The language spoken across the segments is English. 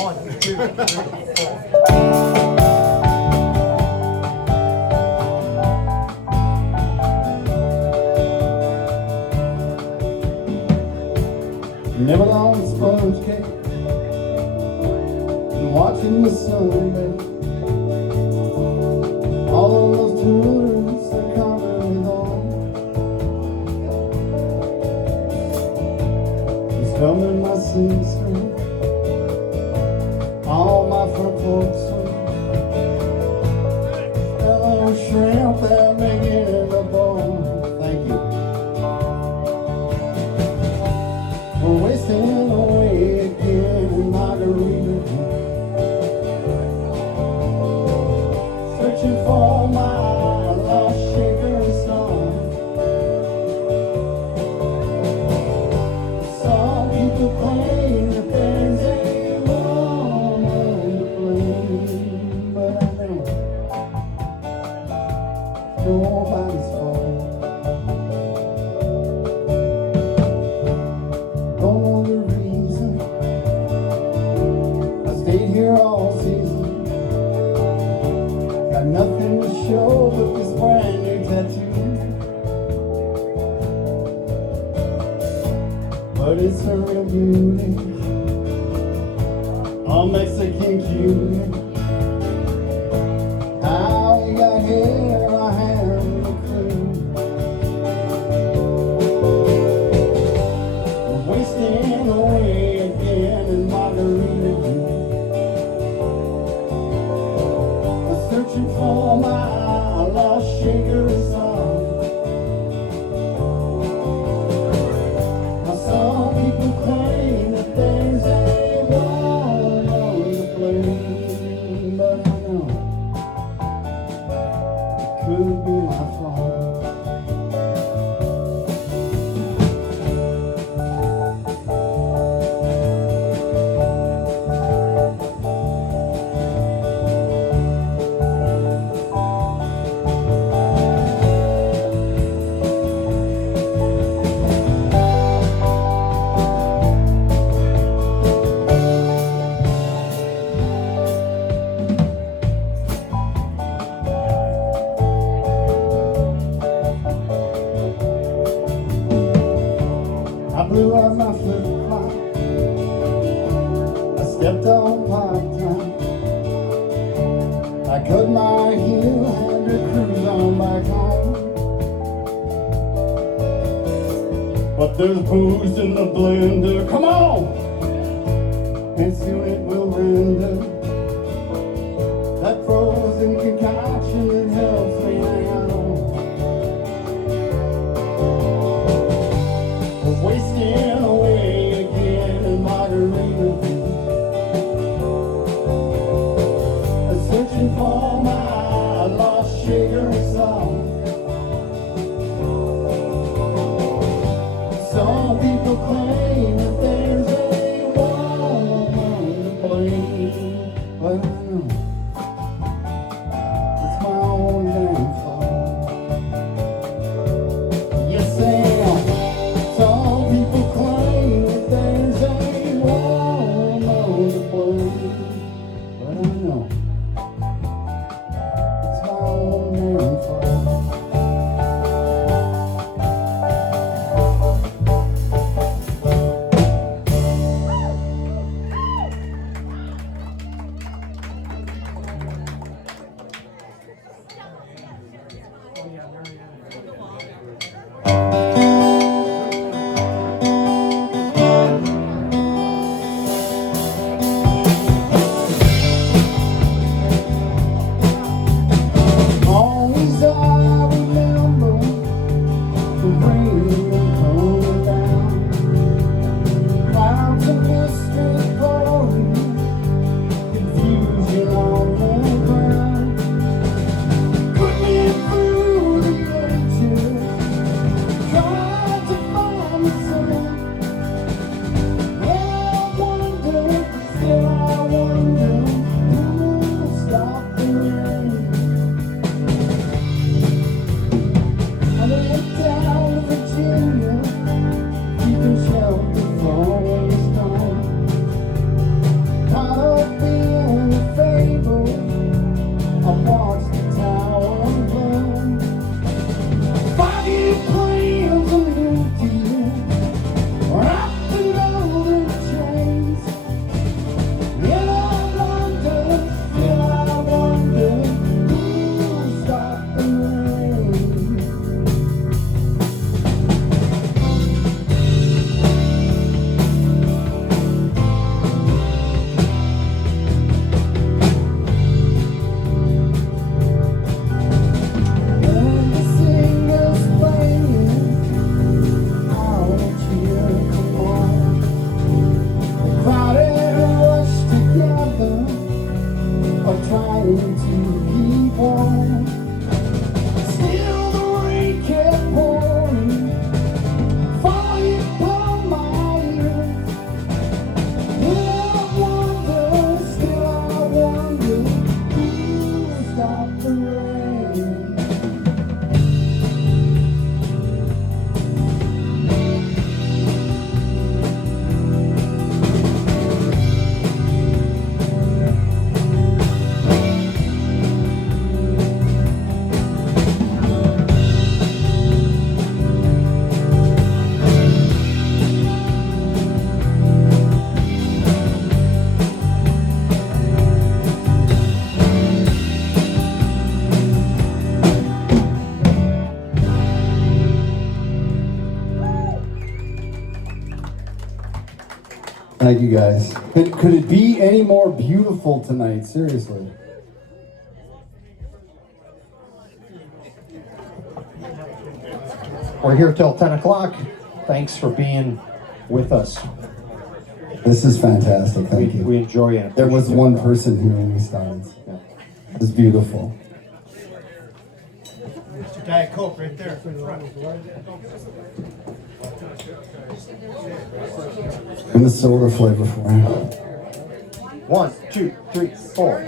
1, 2, 3, 4. Nibble on sponge cake and watching the sun bake. All of those tourists are coming home. I'm strumming my sing string, all my front folks smelling shrimp that make it in the bowl. Thank you. We're wasting away again in Margaritaville, searching for my lost shaker song. Some people claim that there's a woman to blame, but I know nobody's fault. Don't know the reason I stayed here all season. Got nothing to show but this brand new tattoo. But it's a real beauty, a Mexican cutie. How you got here, I haven't a clue. Wasting away again in Margaritaville, searching for my lost shaker song. Now some people claim that there's a woman to blame, but I know it could be my fault. I blew out my flip-flop, I stepped on part-time, I cut my heel, had to cruise on back home. But there's booze in the blender, come on! And soon it will render that frozen concoction that helps me hang on. Wasting away again in Margaritaville, searching for my lost shaker song. Some people claim that there's a woman to blame, but I know it's my own damn fault. Yes, Sam. Some people claim that there's a woman to blame, but I know it's my own damn fault. Thank you guys. Could it be any more beautiful tonight? Seriously. We're here till 10 o'clock. Thanks for being with us. This is fantastic. Thank you. We enjoy it. There was one person here when we started. Yeah. It was beautiful. Diet Coke right there. And the soda flavor for it. 1, 2, 3, 4.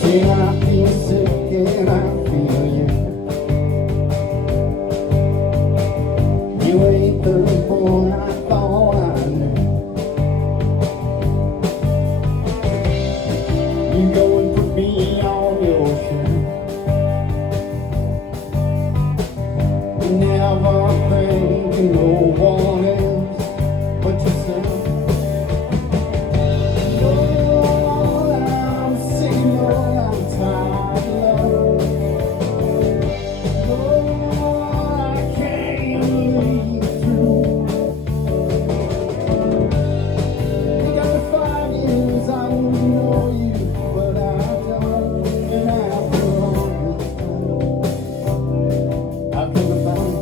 See, I feel sick and I feel you. You ain't the boy I thought I knew. You go and put me on your shoe. Never thinking no one else but yourself. Lord, I'm sick, Lord, I'm tired, Lord. Lord, I can't believe it's true. You got me 5 years, I know you, but I don't. And after all this time, I've never found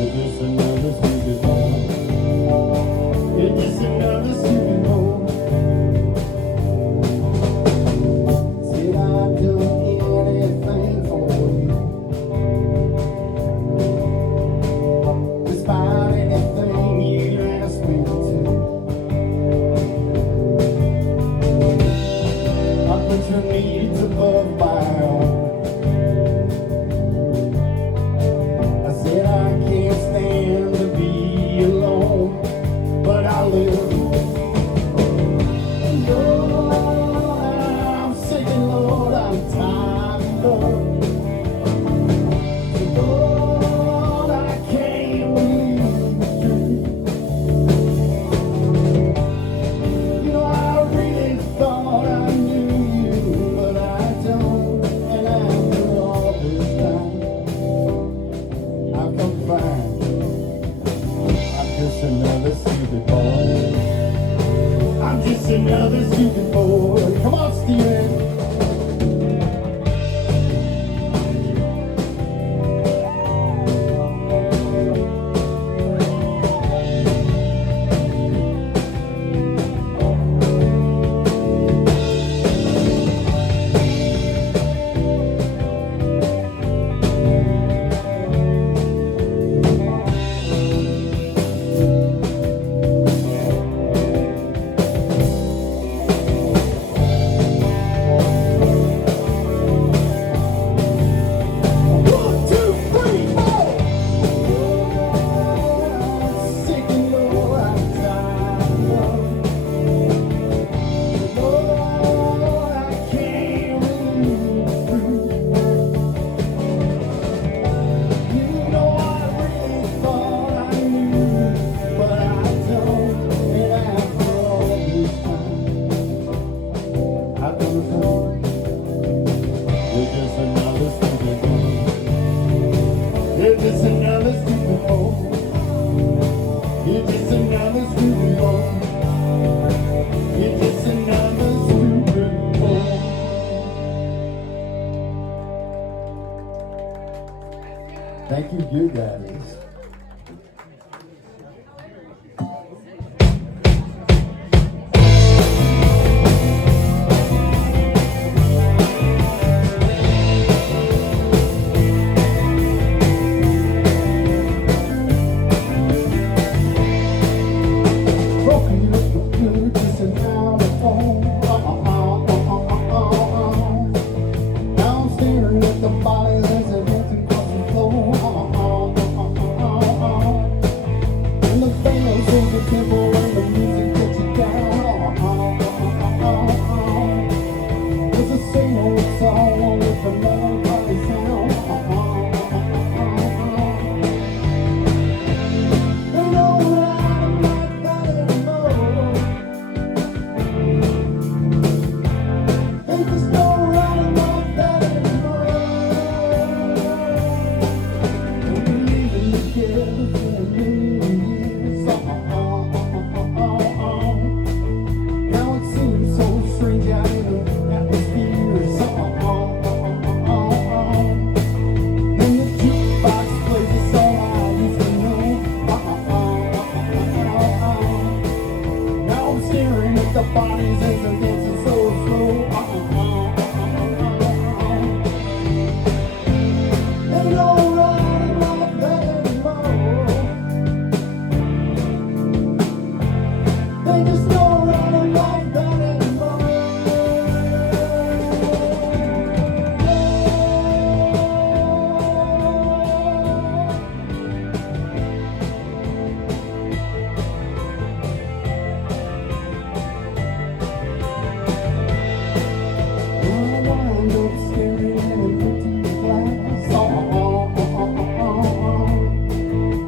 it's just another stupid boy. It's just another stupid boy. Said I'd do anything for you, despite anything you ask me to. I put your needs above my own. I said I can't stand to be alone, but I live. Lord, I'm sick and Lord, I'm tired, Lord. Lord, I can't believe it's true. You know, I really thought I knew you, but I don't. And after all this time, I've come to find I'm just another stupid boy. I'm just another stupid boy. Come on, Steven. You're just another stupid boy. You're just another stupid boy. You're just another stupid boy. Thank you guys. Broken up good, just an hour phone. Now I'm staring at the bodies as they dance across the floor.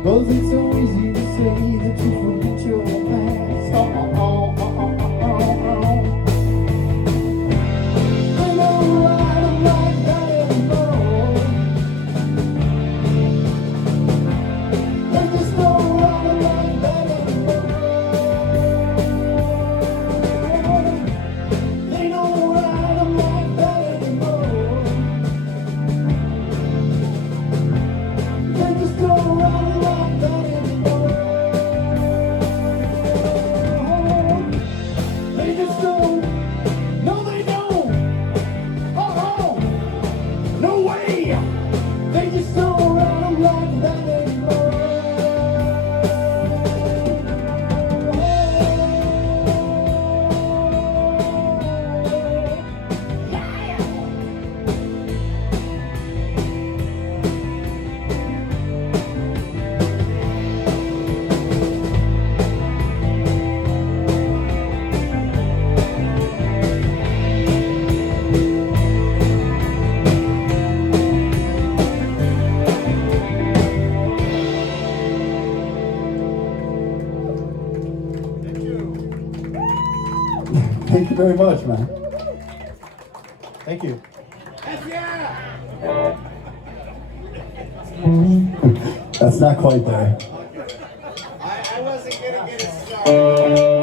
'Cause it's so easy to say that you forget your past. They don't ride 'em like that anymore. They just don't ride 'em like that anymore. They don't ride 'em like that anymore. They just don't ride 'em like that anymore. They just don't. No, they don't. Oh, no way. They just don't ride 'em like that anymore. Thank you very much, man. Thank you. That's not quite there. I wasn't gonna get it started.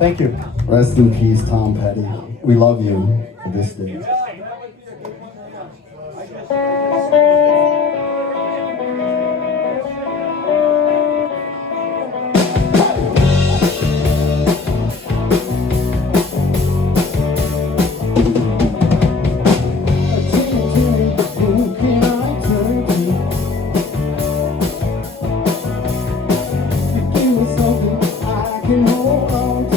Thank you. Rest in peace, Tom Petty. We love you for this day. Who can I turn to? You give me something I can hold on to.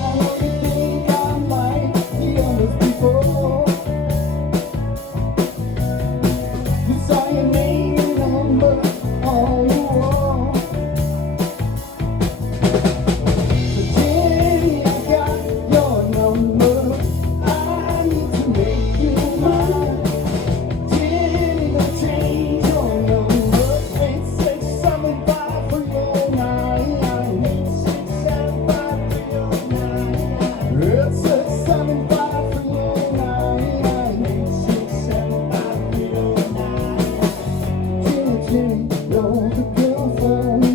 I know you think I'm like the others before. You saw your name and number on the wall. But Jenny, I got your number. I need to make you mine. Jenny, don't change your number. 8675 for your 9. 8675 for your 9. 8675 for your 9. 8675 for your 9. Jenny, you're the girl for me.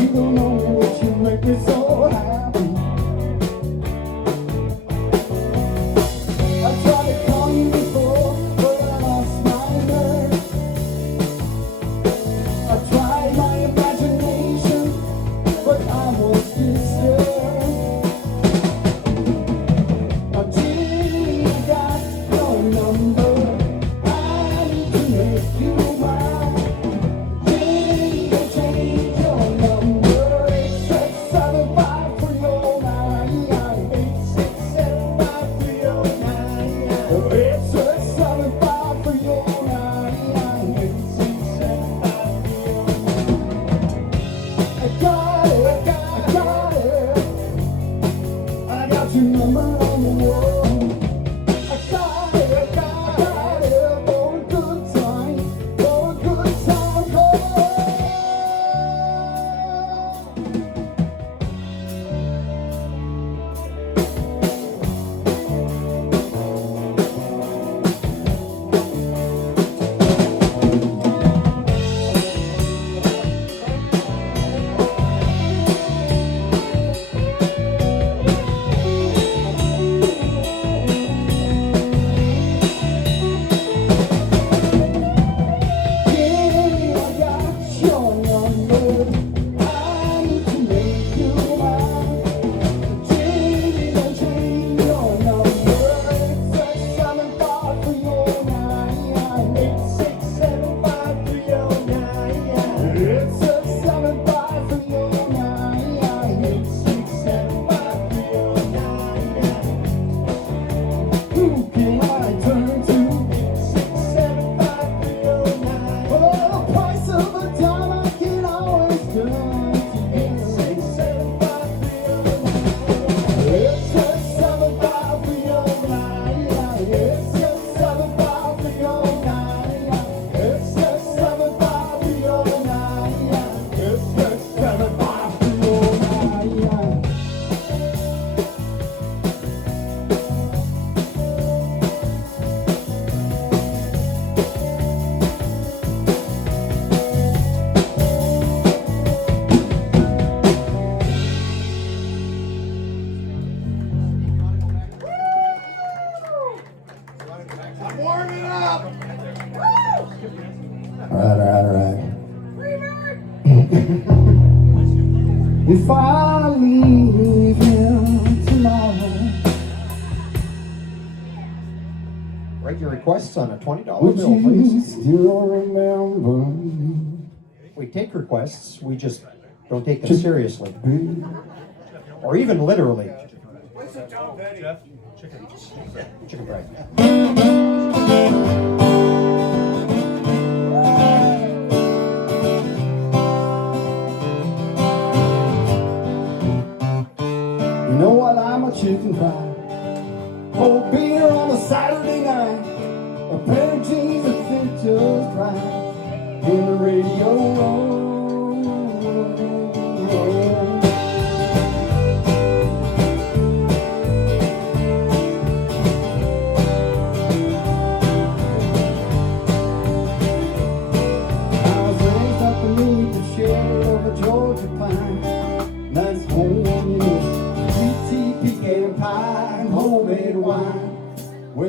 You don't know what you make me so happy. I tried to call you before, but I lost my nerve. I tried my imagination, but I was disturbed. Now, Jenny, I got your number. I need to make you mine. Jenny, don't change your number. 8675 for your 9. 8675 for your 9. 8675 for your 9. 8675 for your 9. I got it, I got it. I got your number on the wall. I got it, I got it. For a good time, for a good time. Jenny, I got your number. I need to make you mine. Jenny, don't change your number. 8675 for your 9. 8675 for your 9. 8675 for your 9. 8675 for your 9. Who can I turn to? 8675 for your 9. For the price of a dime, I can always turn to you. 8675 for your 9. 8675 for your 9. 8675 for your 9. 8675 for your 9. 8675 for your 9. I'm warming up. All right. If I leave here tomorrow, Write your requests on a $20 would bill, you please. still remember me? We take requests, we just don't take them seriously. Or even literally. What's a Tom Petty? Chicken fried. You know what? I'm a chicken fried. Cold beer on a Saturday night. A pair of jeans that fit just right. And the radio rolls.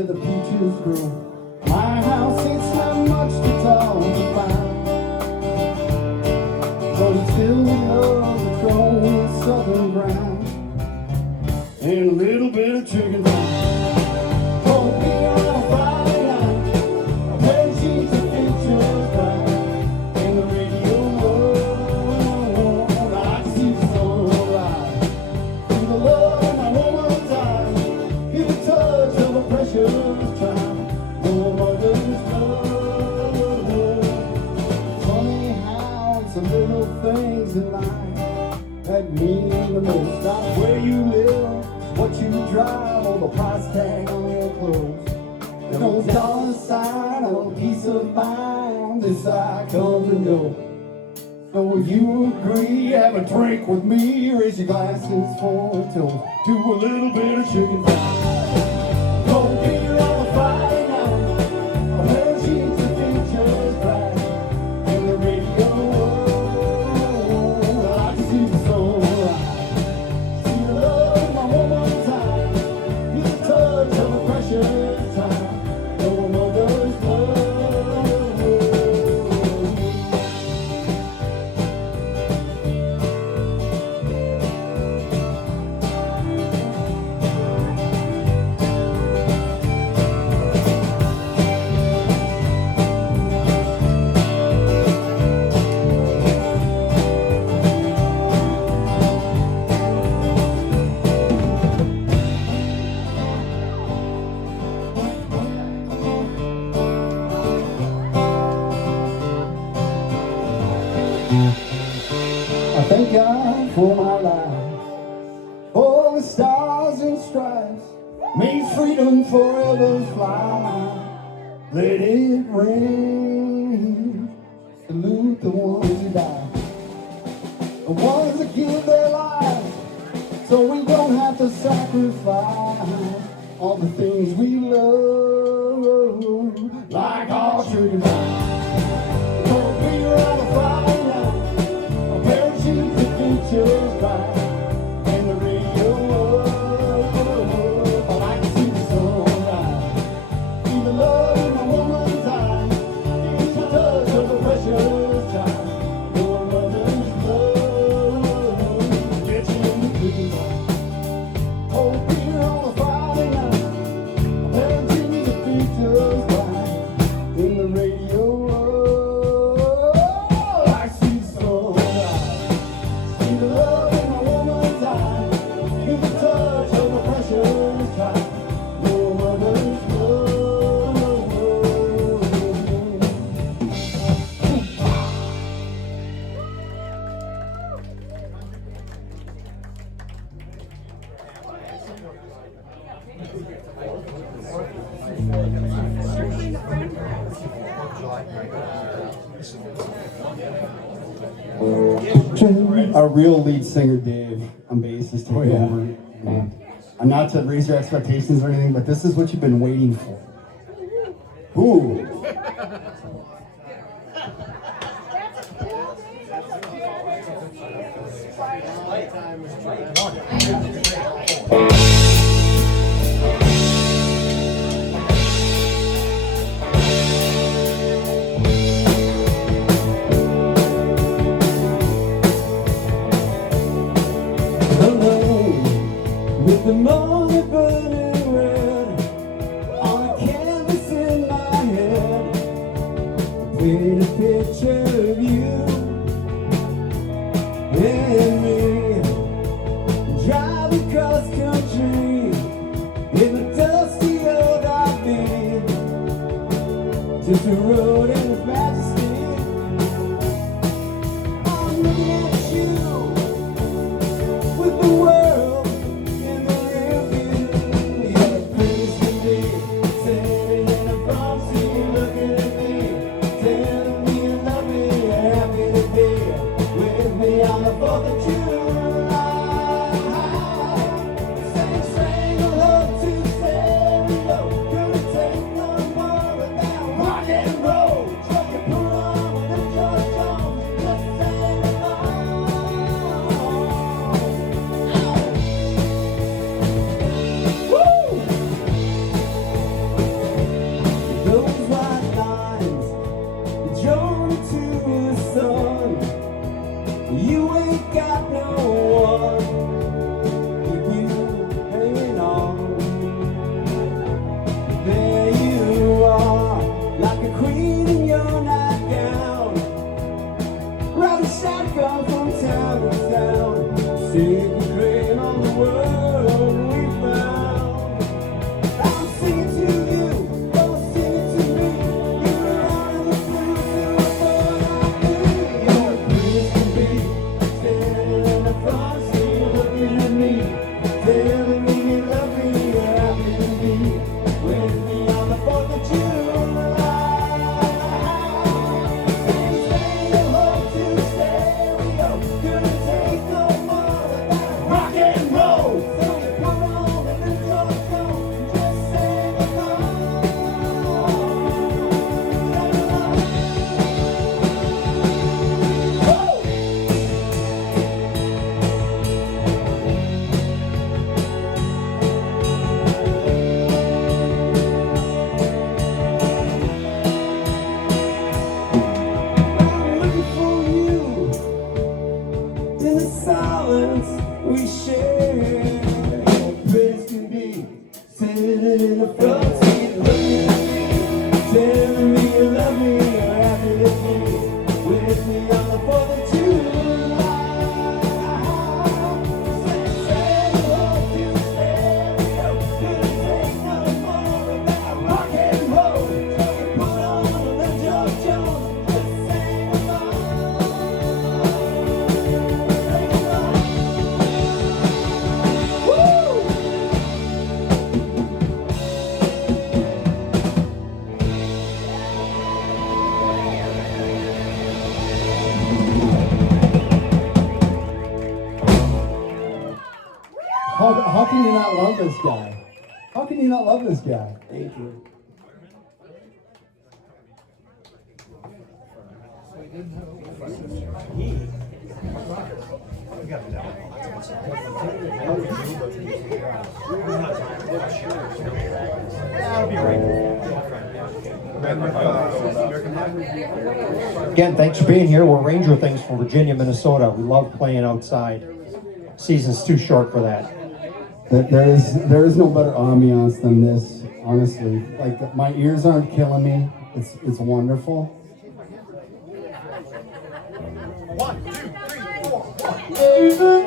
where the peaches grow. My house, it's not much to talk about, but it's still love the cold southern ground and a little bit of chicken fry. Cold beer on a Friday night, a pair of sheets of pictures bright, and the radio on. I see the sunrise, feel the love in my woman's eyes, feel the touch of a precious child. No mother's love. Funny how it's the little things in life that mean the most. Not where you live, what you drive, or the price tag on your clothes. There's no dollar sign or a piece of mind. This I come to know. So if you agree, have a drink with me. Raise your glasses for a toast to a little bit of chicken fry. Cold beer on a Friday night, a pair of sheets of pictures bright, and the radio. I can see the sunrise, see the love in my woman's eyes, feel the touch of a precious time. No mother's love. I thank God for my life, for the stars and stripes, may freedom forever fly. Let it rain, salute the ones who die, the ones that give their lives, so we don't have to sacrifice all the things we love, like our chicken fry. Cold beer on a Friday night, a pair of sheets of pictures bright, and the radio. I can see the sunrise, see the love in my woman's eyes, feel the touch of a precious child. Your mother's love, get you in the cooking line. Cold beer on a Friday night, a pair of sheets of pictures bright, in the radio. I see the sunrise, see the love in my woman's eyes, feel the touch of a precious child. No mother's love. Our real lead singer, Dave, on bass, is taking over. And not to raise your expectations or anything, but this is what you've been waiting for. Ooh. Alone with the moment burning red on a canvas in my head, paint a picture of you and me. Drive across country in the dusty old RV, just a road in its majesty. I'm looking at you with the world in the rear view. You're a place to be, sitting in a front seat, looking at me, telling me you love me, you're happy to be with me on the 4th of July. Sing hello to stereo, couldn't take no more without rock and roll. telling me you love me, you're happy to be with me on the 4th of July. Say hello to stereo, couldn't take no more of that rock and roll. So we put on the George Jones, let's sing along. Sing along. Woo! How can you not love this guy? How can you not love this guy? Thank you. Again, thanks for being here. We're Ranger Things from Virginia, Minnesota. We love playing outside. Season's too short for that. There is no better ambiance than this, honestly. Like, my ears aren't killing me. It's wonderful. 1, 2, 3, 4, 1.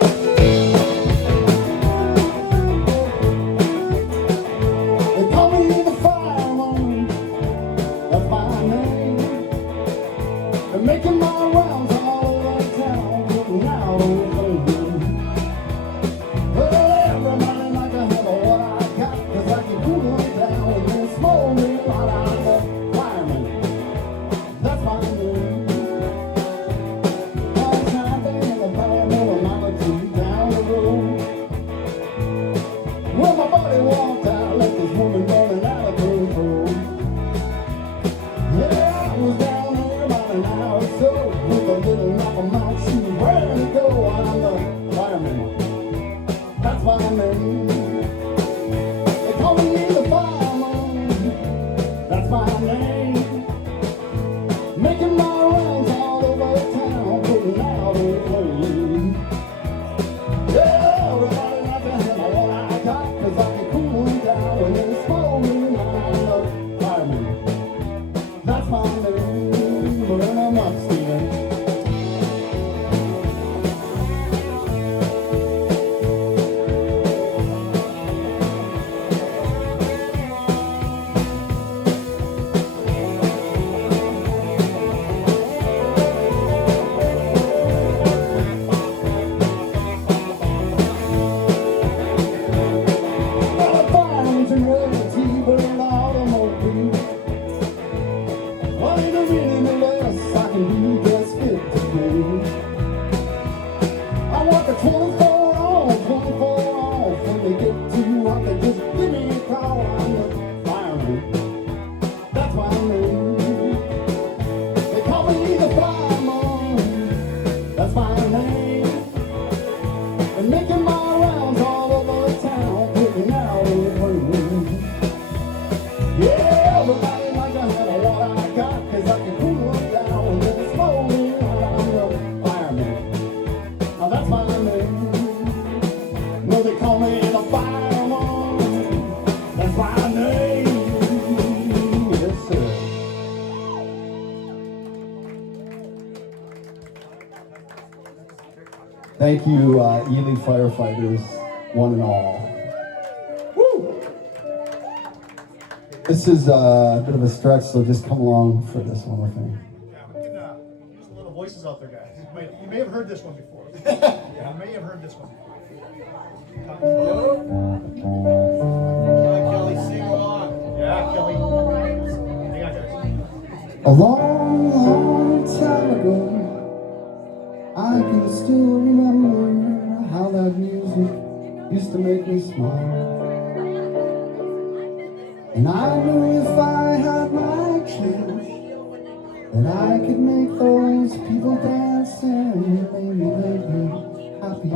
They call me the fireman, that's my name. They're making my rounds all over town, putting out on the phone. Well, everybody like to have what I got, 'cause I can cool it down and then smoke me while I'm the fireman. That's my name. All the time they have a fireman with mama two down the road. When my buddy walked out, left this woman running out of control. Yeah, I was down there about an hour or so, with a little knock on my shoe, ready to go. I'm the fireman. That's my name. They call me the fireman. That's my name. Making my rounds all over town, putting out a flame. Yeah, everybody like to have what I got, 'cause I can cool them down when they smoke me. I'm the fireman. That's my name. Burn 'em up, Steven. That's my name. And making my rounds all over town, putting out a flame. Yeah, everybody like to have what I got, 'cause I can cool them down and then smoke me while I'm the fireman. Now that's my name. No, they call me the fireman. That's my name. Yes, sir. Thank you, Ely firefighters, one and all. Woo! This is a bit of a stretch, so just come along for this one with me. Yeah, we can use a little voices out there, guys. You may have heard this one before. Yeah, you may have heard this one before. Kelly, sing along. Yeah, Kelly. Hang on, guys. A long, long time ago, I can still remember how that music used to make me smile. And I knew if I had my chance, that I could make those people dance and maybe make me happy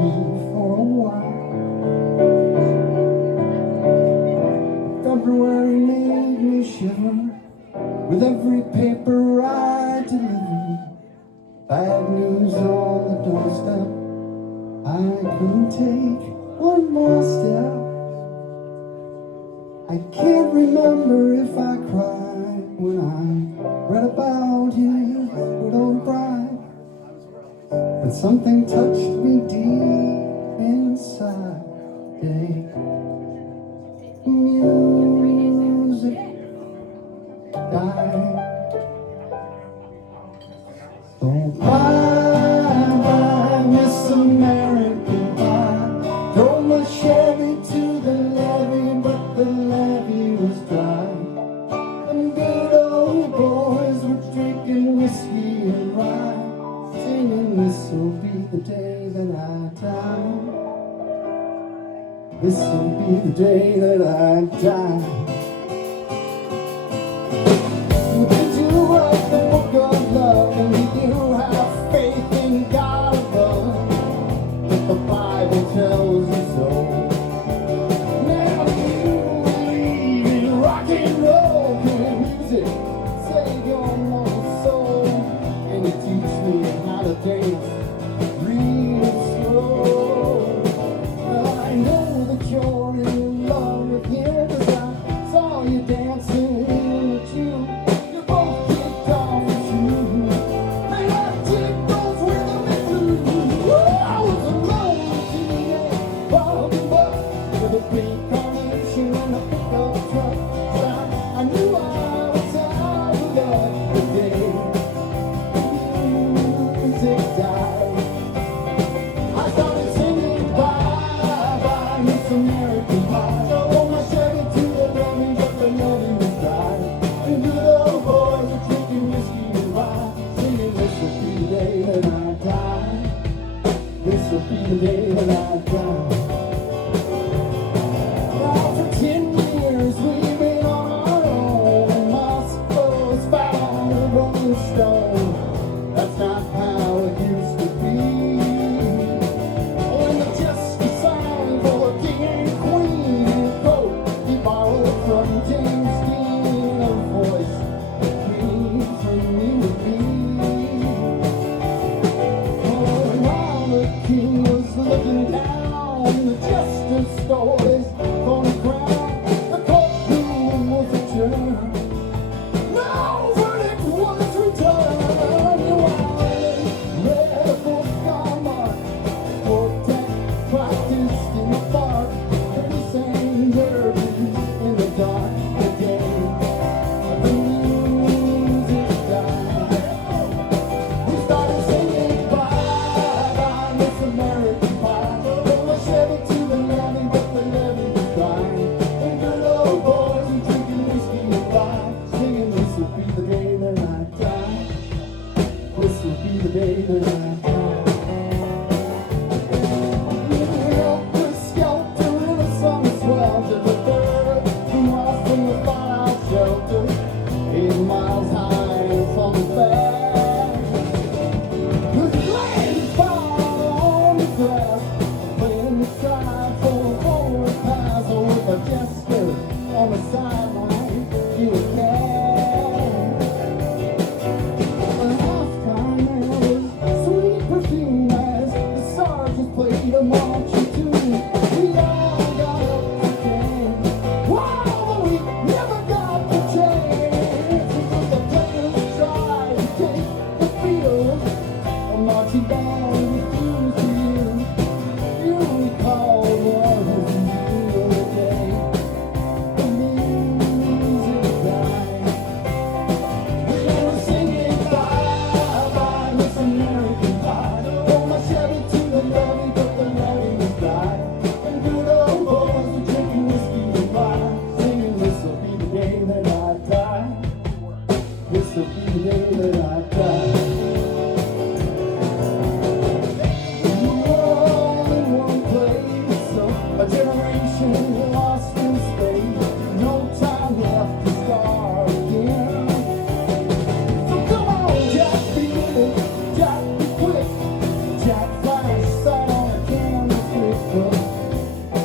for a while. February made me shiver with every paper I delivered. Bad news on the doorstep. I couldn't take one more step. I can't remember if I cried when something touched me deep inside. Music died. So bye bye, Miss American Pie. Drove my Chevy to the levee, but the levee was dry. And good old boys were drinking whiskey and rye, singing, this'll be the day that I die. This'll be the day that I die. Did you write the book of love, and did you have faith in God above? But the Bible tells you so. Now do you believe in rock and roll? Can music save your mortal soul? And it teach me how to dance real slow. Well, I know that you're in love with him, 'cause I saw you dancing in the June. You both kicked off your shoes. Man, I did those rhythm and blues. I was alone in walking up with a big carnation and a pickup truck. I knew I was out of luck the day music died. I started singing bye bye, Miss American Pie. Drove my Chevy to the levee, but the levee was dry. And good old boys were drinking whiskey and rye, singing, this'll be the day that I die. This'll be the day that I die. Now for 10 years we've been on our own, and Moscow's found a Rolling Stone. That's not how it used to be. When the justice signed for a king and queen in a coat he borrowed from James Dean, a voice that came from you and me. Oh, and while the king was looking down, the justice stole his thorny crown. The courtroom was adjourned. No verdict was returned. While they read a book on Mark, Vortex practiced in the park, and we sang derbies in the dark again. The music died. We started singing bye bye, Miss American Pie. Drove my Chevy to the levee, but the levee was dry. And good old boys were drinking whiskey and rye, singing, this'll be the day that I die. This'll be the day that I die. Helter skelter in the summer swelter, the bird flew off from the fallout shelter, 8 miles high and falling fast. With land found on the grass, playing the side for a forward pass, or with a jester on the sideline, he was cash. The halftime was sweet perfume as the sergeant played a marching tune. We all got up to dance. Wow, but we never got the chance, because the players tried to take the field. A marching band refused to yield. You recall what was the day the music died. We were singing bye bye, Miss American Pie. Drove my Chevy to the levee, but the levee was dry. And good old boys were drinking whiskey and rye, singing, this'll be the day that I die. This'll be the day that I die. We were all in one place, so a generation lost in space. No time left to start again. So come on, Jack, be it, Jack, be quick. Jack Flash sat on a canvas with us.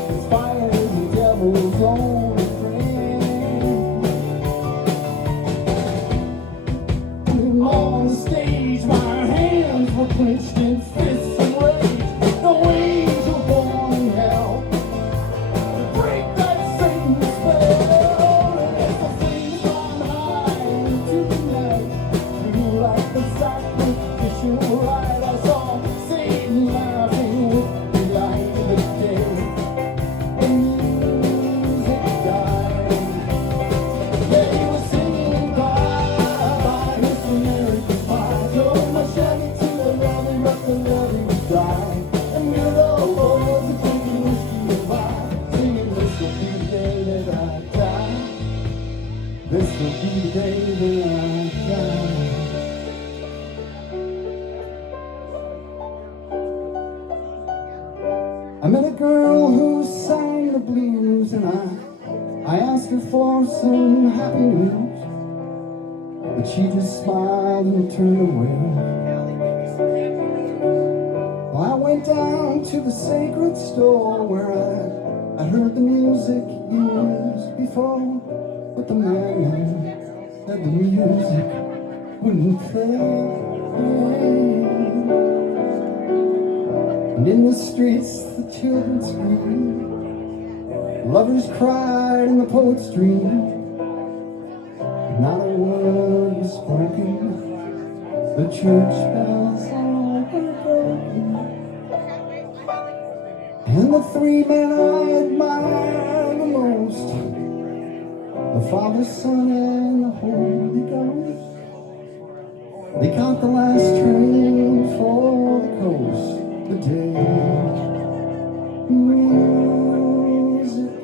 His fire is the devil's only friend. Come on, This will be the day that I die. I met a girl who sang the blues, and I asked her for some happy news, but she just smiled and turned away. Well, I went down to the sacred store where I heard the music years before, but the man said the music wouldn't play. And in the streets the children screamed, lovers cried and the poets dreamed. Not a word was spoken, the church bells all were broken. And the three men I admire the most, the Father, Son, and the Holy Ghost, they count the last train for the coast. The day music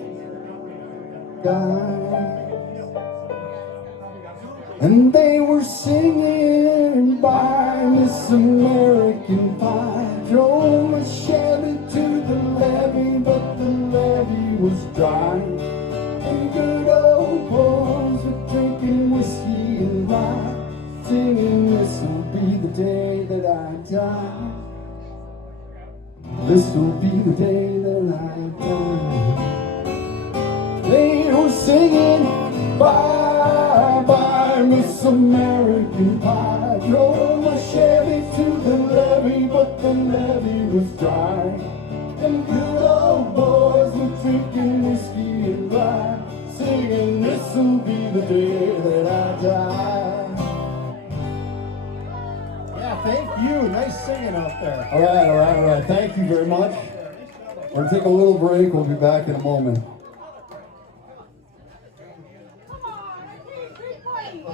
died, and they were singing by Miss American Pie. Drove my Chevy to the levee, but the levee was dry, and good old boys were drinking whiskey and rye, singing, "This'll be the day that I die. This will be the day that I die." They were singing, "Bye, bye, Miss American Pie." Drove my Chevy to the levee, but the levee was dry, and good old boys were drinking whiskey and rye, singing, "This'll be the day that I die." Yeah, thank you. Nice singing out there. All right. Thank you very much. We're going to take a little break. We'll be back in a moment. Come on, I need 3 points.